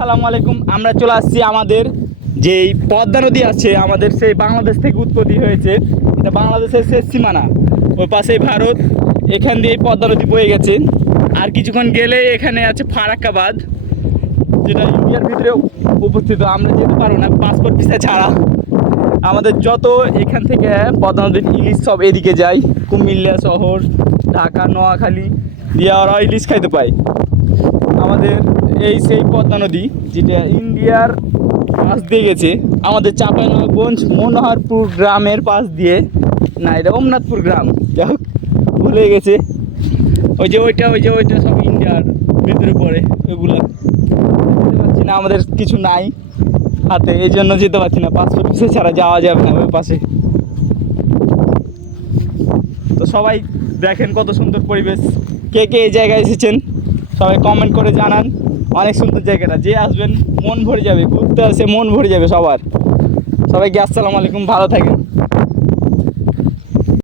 আসসালামু আলাইকুম। আমরা চলে আসছি আমাদের যেই পদ্মা নদী আছে আমাদের সেই বাংলাদেশ থেকে উৎপত্তি হয়েছে। এটা বাংলাদেশের শেষ সীমানা, ওই পাশেই ভারত, এখান দিয়েই পদ্মা নদী বয়ে গেছে। আর কিছুক্ষণ গেলে এখানে আছে ফারাক্কা বাঁধ, যেটা ইন্ডিয়ার ভিতরে উপস্থিত। আমরা যেতে পারবো না পাসপোর্ট ভিসা ছাড়া। আমাদের যত এখান থেকে পদ্মা নদীর ইলিশ সব এদিকে যায়, কুমিল্লা শহর, ঢাকা, নোয়াখালী দিয়ে ওরা ইলিশ খাইতে পায়। আমাদের এই সেই পদ্মা নদী যেটা ইন্ডিয়ার পাশ দিয়ে গেছে আমাদের চাঁপাইনবাবগঞ্জ মনোহরপুর গ্রামের পাশ দিয়ে, না এটা ওমনাথপুর গ্রাম, যাই হোক ভুলে গেছে। ওই যে ওইটা সব ইন্ডিয়ার ভিতরে পড়ে, ওইগুলো যেতে পারছি না, আমাদের কিছু নাই হাতে, এই জন্য যেতে পারছি না। পাসপোর্ট ভিসা ছাড়া যাওয়া যাবে না ওই পাশে। তো সবাই দেখেন কত সুন্দর পরিবেশ। কে কে এই জায়গায় এসেছেন সবাই কমেন্ট করে জানান। অনেক সুন্দর জায়গাটা, যে আসবেন মন ভরে যাবে, ঘুরতে আসে মন ভরে যাবে সবার। সবাইকে আসসালামু আলাইকুম, ভালো থাকেন।